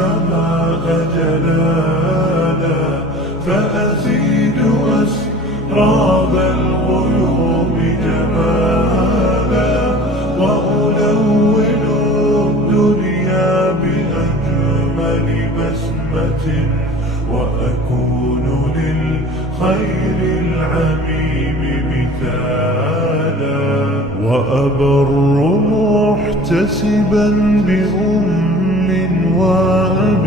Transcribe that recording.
السماء جلالا، فأزيد أسراب الغيوم جمالا، وألون الدنيا بأجمل بسمة، وأكون للخير العميم مثالا، وأبر محتسبا بأم وأب